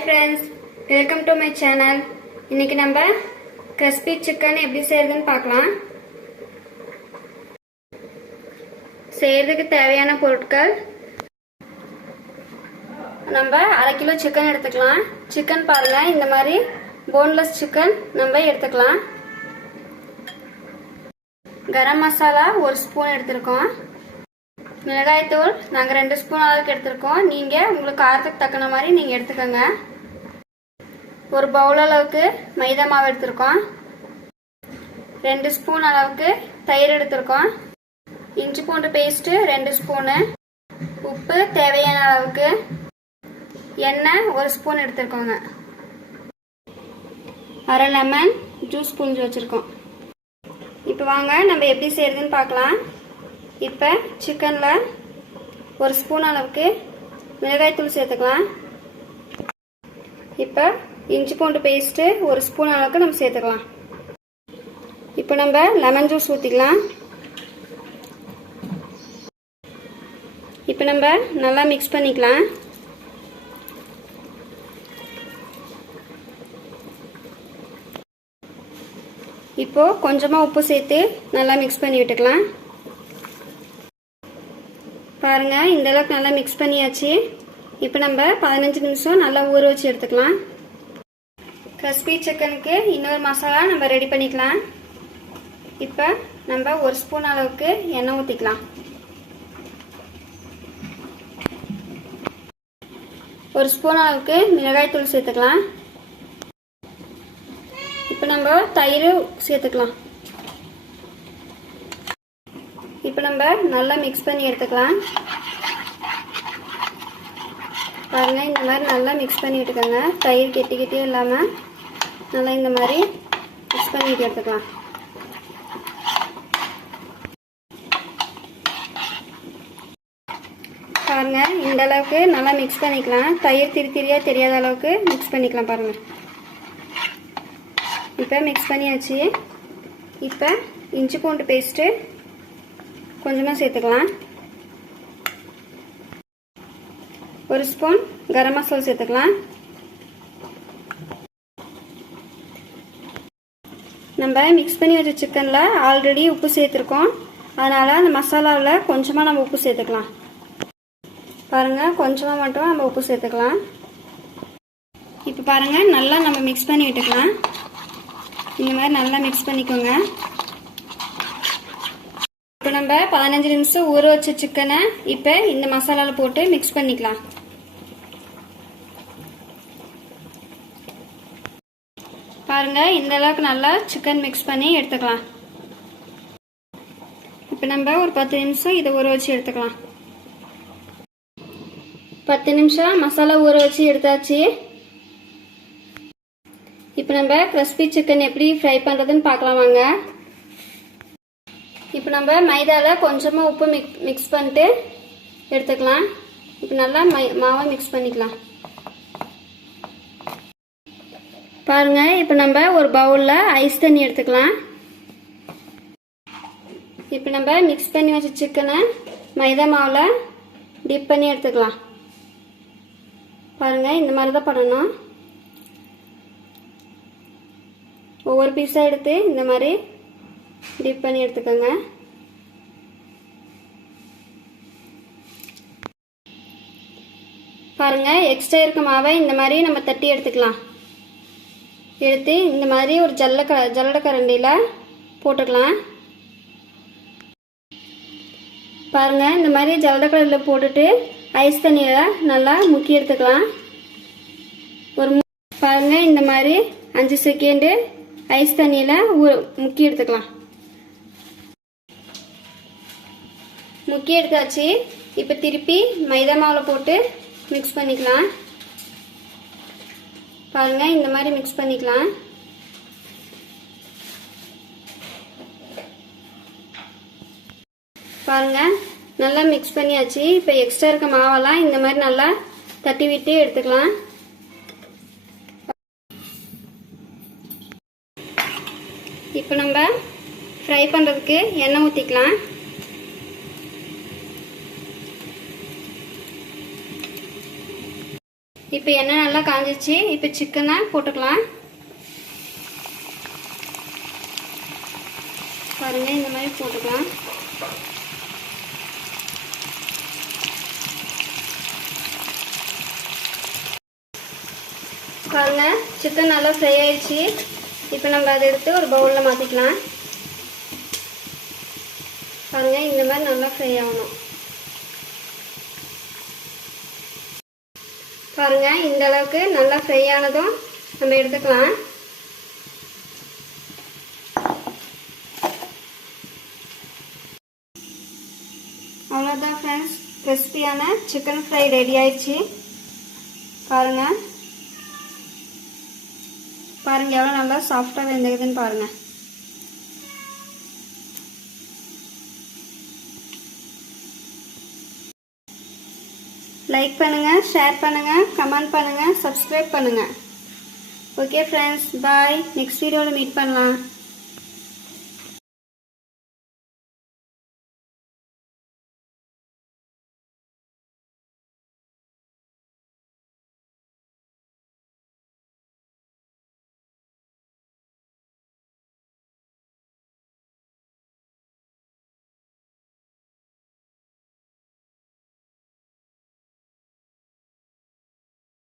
Hi friends, welcome to my channel. இன்னைக்கு நம்ம crispy chicken எப்படி செய்யறதுன்னு பார்க்கலாம். செய்யறதுக்கு தேவையான பொருட்கள் நம்ம 1/2 கிலோ chicken எடுத்துக்கலாம். chicken பாருங்க இந்த மாதிரி boneless chicken நம்ம எடுத்துக்கலாம். கரம் மசாலா 1 ஸ்பூன் எடுத்துருக்கோம். மிளகாய் தூள் நாங்கள் 2 ஸ்பூன் அளவுக்கு எடுத்துருக்கோம். நீங்கள் உங்களுக்கு காரத்துக்கு தக்கன மாதிரி நீங்கள் எடுத்துக்கோங்க. ஒரு பவுல் அளவுக்கு மைதா மாவு எடுத்துருக்கோம். 2 ஸ்பூன் அளவுக்கு தயிர் எடுத்துருக்கோம். இஞ்சி பூண்டு பேஸ்ட்டு 2 ஸ்பூனு, உப்பு தேவையான அளவுக்கு, எண்ணெய் 1 ஸ்பூன் எடுத்துருக்கோங்க. அரை லெமன் ஜூஸ் புழிஞ்சு வச்சுருக்கோம். இப்போ வாங்க நம்ம எப்படி செய்யறதுன்னு பார்க்கலாம். இப்போ சிக்கனில் 1 ஸ்பூன் அளவுக்கு மிளகாய் தூள் சேர்த்துக்கலாம். இப்போ இஞ்சி பூண்டு பேஸ்ட்டு 1 ஸ்பூன் அளவுக்கு நம்ம சேர்த்துக்கலாம். இப்போ நம்ம லெமன் ஜூஸ் ஊற்றிக்கலாம். இப்போ நம்ம நல்லா மிக்ஸ் பண்ணிக்கலாம். இப்போ கொஞ்சமாக உப்பு சேர்த்து நல்லா மிக்ஸ் பண்ணி விட்டுக்கலாம். பாருங்க இந்த அளவுக்கு நல்லா மிக்ஸ் பண்ணியாச்சு. இப்போ நம்ம 15 நிமிஷம் நல்லா ஊற வச்சு எடுத்துக்கலாம். கிறிஸ்பி சிக்கனுக்கு இன்னொரு மசாலா நம்ம ரெடி பண்ணிக்கலாம். இப்போ நம்ம 1 ஸ்பூன் அளவுக்கு எண்ணெய் ஊற்றிக்கலாம். 1 ஸ்பூன் அளவுக்கு மிளகாய் தூள் சேர்த்துக்கலாம். இப்போ நம்ம தயிர் சேர்த்துக்கலாம். இப்போ நம்ம நல்லா மிக்ஸ் பண்ணி எடுத்துக்கலாம். பாருங்க இந்த மாதிரி நல்லா மிக்ஸ் பண்ணி எடுத்துக்கோங்க. தயிர் கெட்டியே இல்லாமல் நல்லா இந்த மாதிரி மிக்ஸ் பண்ணிட்டு எடுத்துக்கலாம். பாருங்க இந்த அளவுக்கு நல்லா மிக்ஸ் பண்ணிக்கலாம். தயிர் திரியாக தெரியாத அளவுக்கு மிக்ஸ் பண்ணிக்கலாம். பாருங்க இப்போ மிக்ஸ் பண்ணியாச்சு. இப்போ இஞ்சி பூண்டு பேஸ்ட்டு கொஞ்சமாக சேர்த்துக்கலாம். 1 ஸ்பூன் கரம் மசாலா சேர்த்துக்கலாம். நம்ம மிக்ஸ் பண்ணி வச்ச சிக்கனில் ஆல்ரெடி உப்பு சேர்த்துருக்கோம். அதனால் அந்த மசாலாவில் கொஞ்சமாக நம்ம உப்பு சேர்த்துக்கலாம். பாருங்கள் கொஞ்சமாக மட்டும் நம்ம உப்பு சேர்த்துக்கலாம். இப்போ பாருங்கள் நல்லா நம்ம மிக்ஸ் பண்ணி விட்டுக்கலாம். இந்த மாதிரி நல்லா மிக்ஸ் பண்ணிக்கோங்க. இப்போ நம்ம 15 நிமிஷம் ஊற வச்ச சிக்கனை இப்போ இந்த மசாலாவில் போட்டு மிக்ஸ் பண்ணிக்கலாம். பாருங்க இந்த அளவுக்கு நல்லா சிக்கன் மிக்ஸ் பண்ணி எடுத்துக்கலாம். இப்போ நம்ம ஒரு 10 நிமிஷம் இதை ஊற வச்சு எடுத்துக்கலாம். 10 நிமிஷம் மசாலா ஊற வச்சு எடுத்தாச்சு. இப்போ நம்ம கிறிஸ்பி சிக்கன் எப்படி ஃப்ரை பண்ணுறதுன்னு பார்க்கலாம் வாங்க. இப்போ நம்ம மைதாவில் கொஞ்சமாக உப்பு மிக்ஸ் பண்ணிட்டு எடுத்துக்கலாம். இப்போ நல்லா மாவை மிக்ஸ் பண்ணிக்கலாம். பாருங்க இப்போ நம்ம ஒரு பவுலில் ஐஸ் தண்ணி எடுத்துக்கலாம். இப்போ நம்ம மிக்ஸ் பண்ணி வச்ச சிக்கனை மைதா மாவில் டிப் பண்ணி எடுத்துக்கலாம். பாருங்க இந்த மாதிரி தான் பண்ணணும். ஒவ்வொரு பீஸாக எடுத்து இந்த மாதிரி டிப் பண்ணி எடுத்துக்கோங்க. பாருங்க எக்ஸ்ட்ரா இருக்க மாவை இந்த மாதிரி நம்ம தட்டி எடுத்துக்கலாம். எடுத்து இந்த மாதிரி ஒரு ஜல்லடை கரண்டியில் போட்டுக்கலாம். பாருங்க இந்த மாதிரி ஜல்லடை கரண்டியில் போட்டுட்டு ஐஸ் தண்ணியில் நல்லா முக்கி எடுத்துக்கலாம். பாருங்க இந்த மாதிரி 5 செகண்டு ஐஸ் தண்ணியில் முக்கி எடுத்துக்கலாம். முக்கி எடுத்தாச்சு. இப்போ திருப்பி மைதா மாவில் போட்டு மிக்ஸ் பண்ணிக்கலாம். பாருங்க இந்த மாதிரி மிக்ஸ் பண்ணிக்கலாம். பாருங்க நல்லா மிக்ஸ் பண்ணியாச்சு. இப்போ எக்ஸ்ட்ரா இருக்க மாவெல்லாம் இந்த மாதிரி நல்லா தட்டி விட்டு எடுத்துக்கலாம். இப்போ நம்ம ஃப்ரை பண்ணுறதுக்கு எண்ணெய் ஊற்றிக்கலாம். இப்போ எண்ணெய் நல்லா காஞ்சிச்சு. இப்போ சிக்கனை போட்டுக்கலாம். பாருங்கள், இந்த மாதிரி போட்டுக்கலாம். பாருங்கள், சிக்கன் நல்லா ஃப்ரை ஆயிடுச்சு. இப்போ நம்ம அதை எடுத்து ஒரு பவுலில் மாற்றிக்கலாம். பாருங்கள், இந்த மாதிரி நல்லா ஃப்ரை ஆகணும். பாருங்கள், இந்த அளவுக்கு நல்லா ஃப்ரை ஆனதும் நம்ம எடுத்துக்கலாம். அவ்வளோதான் ஃப்ரெண்ட்ஸ், கிறிஸ்பியான சிக்கன் ஃப்ரை ரெடி ஆயிடுச்சு. பாருங்கள் பாருங்கள் எவ்வளோ நல்லா சாஃப்டாக வெந்துக்குதுன்னு பாருங்கள். லைக் பண்ணுங்கள், ஷேர் பண்ணுங்கள், கமெண்ட் பண்ணுங்கள், சப்ஸ்கிரைப் பண்ணுங்கள். ஓகே ஃப்ரெண்ட்ஸ், பாய். நெக்ஸ்ட் வீடியோவில் மீட் பண்ணலாம்.